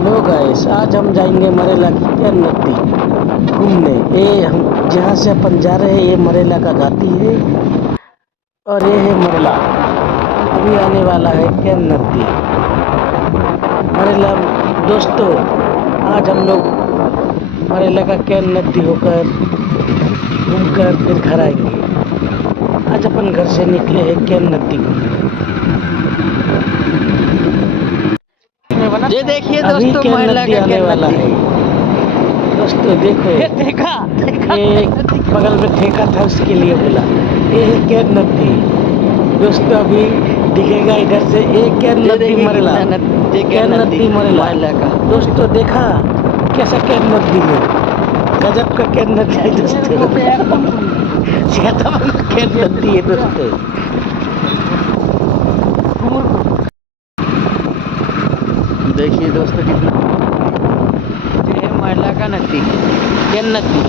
लो guys, आज हम जाएंगे मरेला की क्या नदी घूमने। ये हम जहाँ से अपन जा रहे हैं ये मरेला का घाटी है और ये है मरेला। अभी आने वाला है क्या नदी मरेला। दोस्तों, आज हम लोग मरेला का क्या नदी होकर घूमकर फिर घर आएंगे। आज अपन घर से निकले हैं क्या नदी घूमने। ये देखिए अभी दोस्तों, क्या महिला नदी का आने क्या वाला नदी। है। दोस्तों देखो, ये देखा देखा ये बगल में ठेका था उसके लिए बोला ये है क्या नदी। दोस्तों अभी दिखेगा इधर से ये क्या ये नदी देखिए मरेला, कितना नदी, ये क्या नदी मरेला। महिला का। दोस्तों देखा कैसा क्या नदी है, गजब का क्या नदी है दोस्तों। ज्यादा क्या नदी है दोस्तों। देखिए दोस्तों कितना, ये है महिला का नदी, क्या नदी।